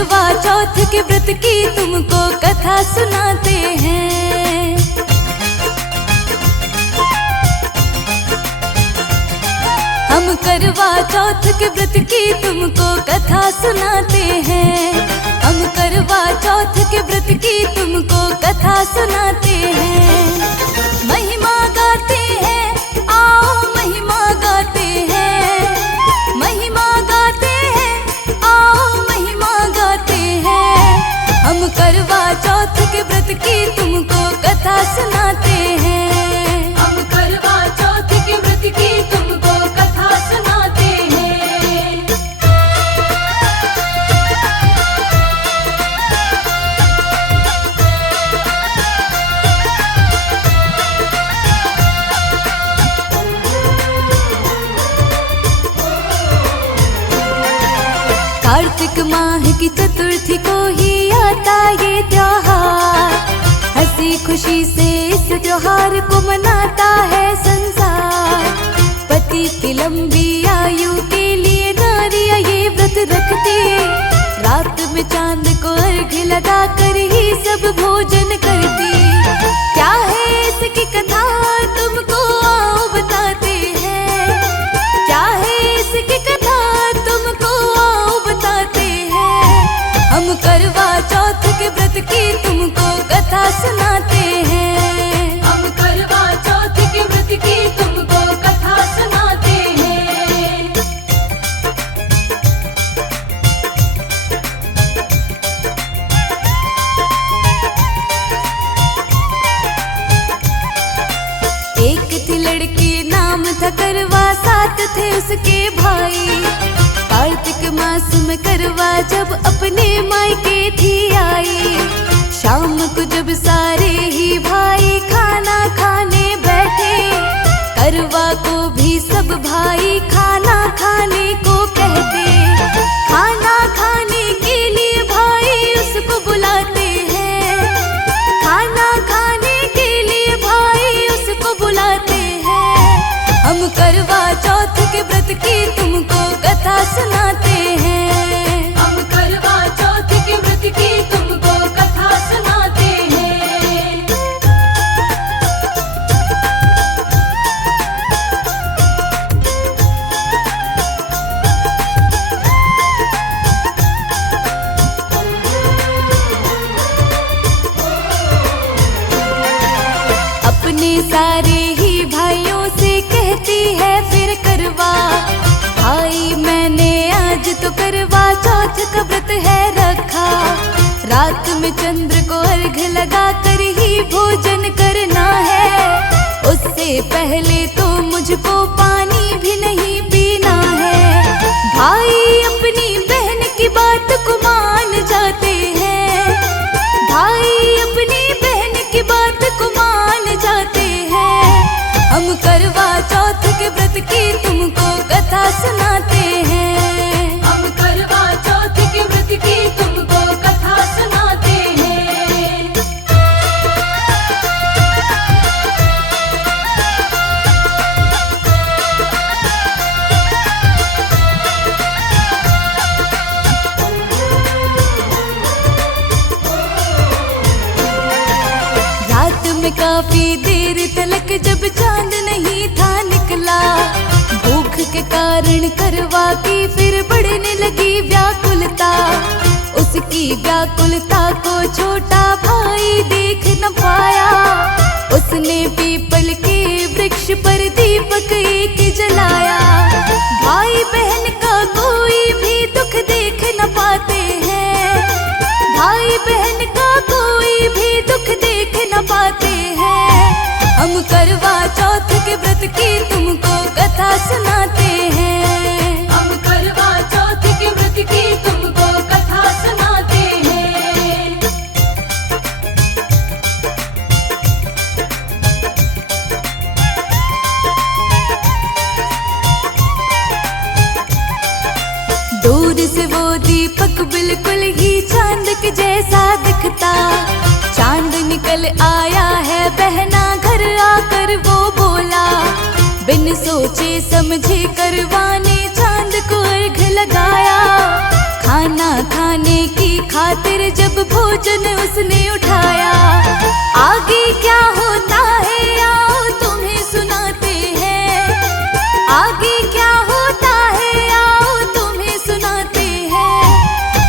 करवा चौथ के व्रत की तुमको कथा सुनाते हैं। हम करवा चौथ के व्रत की तुमको कथा सुनाते हैं। हम करवा चौथ के व्रत की तुमको कथा सुनाते हैं। महिमा गाते हैं, आओ महिमा गाते हैं। महिमा गाते हैं, आओ महिमा गाते हैं। हम करवा चौथ के व्रत की तुमको कथा सुनाते हैं। हम करवा चौथ के व्रत की तुमको कथा सुनाते हैं। कार्तिक माह की चतुर्थी को ही आता ये त्योहार। हंसी खुशी से इस त्योहार को मनाता है संसार। पति की लंबी आयु के लिए नारियां ये व्रत रखती। रात में चांद को अर्घ्य लगा कर ही सब भोजन करती। क्या है इसकी कथा तुमको आओ बताते हैं। क्या है इसकी कथा तुमको आओ बताते हैं। हम करवा चौथ के व्रत की तुमको कथा सुनाते हैं। हम करवा चौथ के व्रत की तुमको कथा सुनाते हैं। एक थी लड़की नाम था करवा, साथ थे उसके भाई। कार्तिक मास में करवा जब अपने मायके थी आई। शाम को जब सारे ही भाई खाना खाने बैठे, करवा को भी सब भाई खाना खाने को कहते। खाना खाने के लिए भाई उसको बुलाते हैं। खाना खाने के लिए भाई उसको बुलाते हैं। हम करवा चौथ के व्रत की तुमको कथा सुनाते हैं। हम करवा चौथ के व्रत की तुमको कथा सुनाते हैं। अपने सारे ही भाइयों से कहती है फिर करवा, भाई मैंने आज तो करवा चौथ का व्रत है रखा। रात में चंद्र को अर्घ्य लगा कर ही भोजन करना है। उससे पहले तो मुझको पानी भी नहीं पीना है। भाई अपनी बहन की बात को मान जाते हैं। भाई अपनी बहन की बात को मान जाते हैं। हम करवा चौथ के व्रत की तुमको कथा सुनाते हैं। हम करवा चौथ के व्रत की तुमको कथा सुनाते हैं। रात में काफी देर तलक जब चांद नहीं था निकला, भूख के कारण करवा की फिर बढ़ने लगी व्याकुलता। उसकी व्याकुलता को छोटा भाई देख न पाया। उसने पीपल के वृक्ष पर दीपक एक जलाया। भाई बहन का कोई भी दुख देख न पाते हैं। भाई बहन का कोई भी दुख देख न पाते हैं। हम करवा चौथ के व्रत की तुमको कथा सुनाते हैं। हम करवा चौथ के व्रत की तुमको कथा सुनाते हैं। दूर से वो दीपक बिल्कुल ही चांद के जैसा दिखता। चांद निकल आया है बहना घर आकर वो बोला। बिन सोचे समझे करवा ने चांद को अर्घ लगाया। खाना खाने की खातिर जब भोजन उसने उठाया। आगे क्या होता है आओ तुम्हें सुनाते हैं, आगे क्या होता है आओ तुम्हें सुनाते हैं।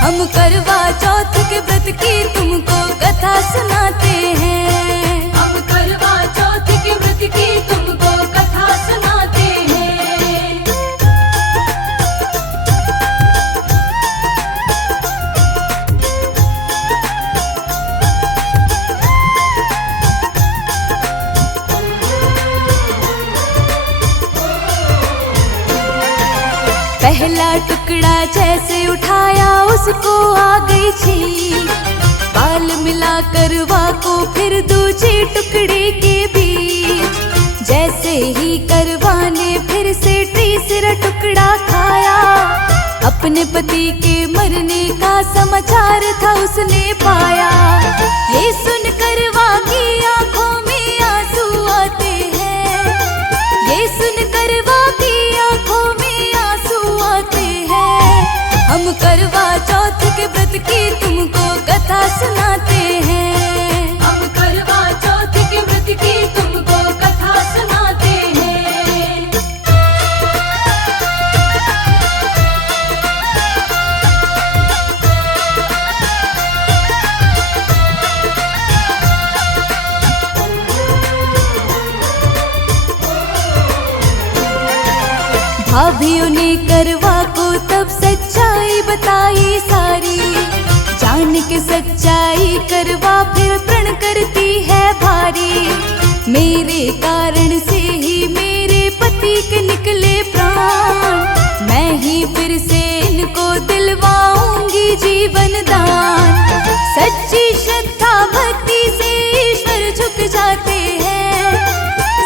हम करवा चौथ के व्रत की तुमको कथा सुनाते हैं, हम करवा चौथ के व्रत की तुमको कथा सुनाते हैं। पहला टुकड़ा जैसे उठाया उसको आ गई छींक, बाल मिला करवा को फिर दूसरे टुकड़े के बीच। जैसे ही करवा ने फिर से तीसरा टुकड़ा खाया, अपने पति के मरने का समाचार था उसने पाया। ये सुन करवा की आंखों में आंसू आते हैं, ये सुन करवा की आंखों में आंसू आते हैं। हम करवा चौथ के व्रत की तुमको कथा सुनाते हैं, हम करवा चौथ के व्रत की तुमको कथा सुनाते हैं। भाभीयों ने करवा को तब सच्चाई बताई सारी, जान के सच्चाई करवा फिर प्रण करती है भारी। मेरे कारण से ही मेरे पति के निकले प्राण, मैं ही फिर से इनको दिलवाऊंगी जीवन दान। सच्ची श्रद्धा भक्ति से ईश्वर झुक जाते हैं,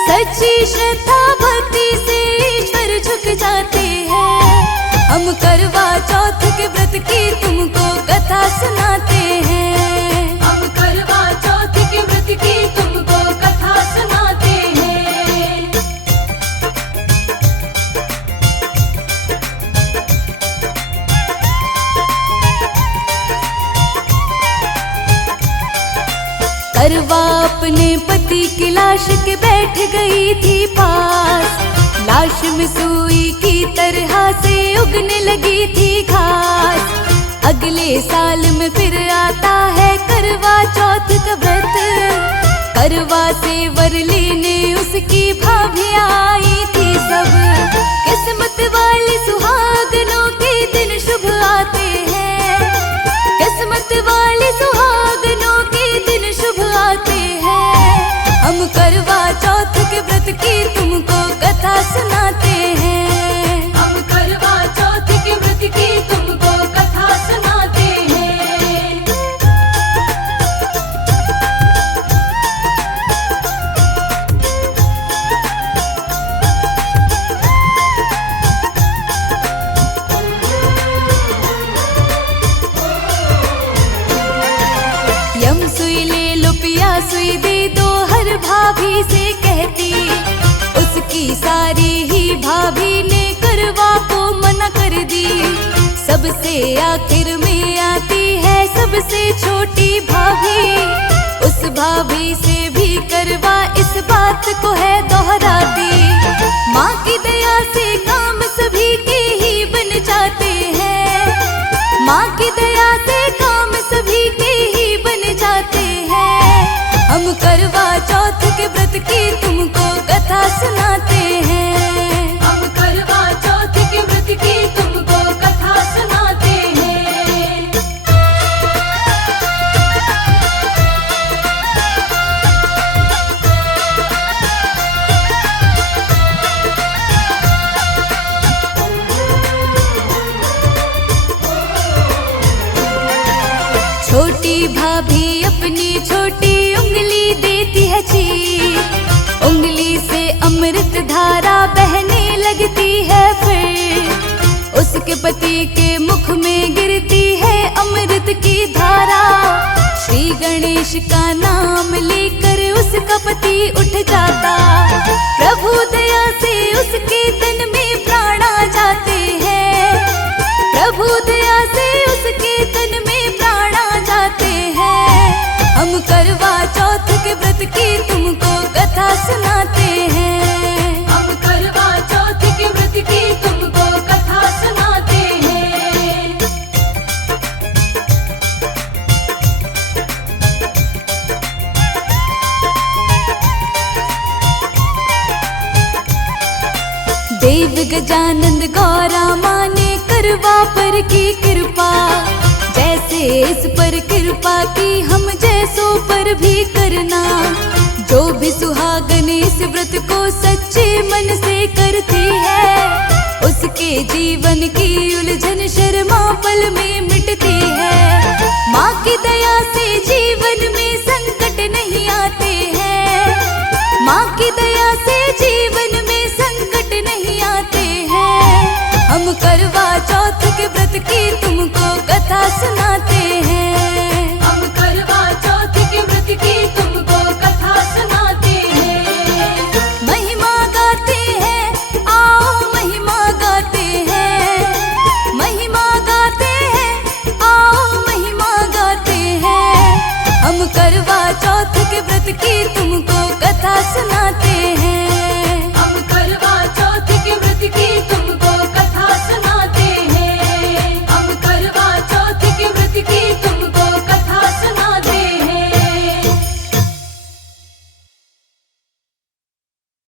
सच्ची श्रद्धा भक्ति से ईश्वर झुक जाते हैं। हम करवा चौथ के व्रत की तुमको कथा सुनाते हैं, हम करवा चौथ के व्रत की तुमको कथा सुनाते हैं। करवा अपने पति की लाश के बैठ गई थी पास, लाश में सुई की तरह से उगने लगी थी घास। अगले साल में फिर आता है करवा चौथ का व्रत, करवा से वर लेने उसकी भाभियां आई थी सब। किस्मत वाली सुहागनों के दिन शुभ आते हैं, किस्मत वाली सुहागनों के दिन शुभ आते हैं। हम करवा चौथ के व्रत की तुमको कथा सुनाते हैं, हम करवा चौथ के व्रत की तुमको कथा सुनाते हैं। यम सुई ले लो पिया सुई दे दो हर भाभी से कहती, उसकी सारी ही भाभी ने करवा को मना कर दी। सबसे आखिर में आती है सबसे छोटी भाभी, उस भाभी से भी करवा इस बात को है दोहराती। माँ की दया से काम सभी के ही बन जाते हैं, माँ की दया से काम सभी के ही बन जाते हैं। हम करवा चौथ के व्रत की तुमको कथा सुनाते हैं, हम करवा चौथ के व्रत की तुमको कथा सुनाते हैं। छोटी भाभी अपनी छोटी उंगली देती है चीख, उंगली से अमृत धारा बहने लगती है फिर उसके पति के मुख में गिरती है अमृत की धारा। श्री गणेश का नाम लेकर उसका पति उठ जाता, प्रभु दया से उसके तन में प्राण आ जाते हैं, प्रभु दया से उसके तन में प्राण मन गौरा माँ ने करवा पर की कृपा, जैसे इस पर कृपा की हम जैसों पर भी करना। जो भी सुहागन इस व्रत को सच्चे मन से करती है, उसके जीवन की उलझन शर्मा पल में मिटती है। माँ की दया से जीवन में संकट नहीं आते हैं, माँ की दया से जीवन में संकट नहीं आते हैं। हम करवा चौथ के व्रत की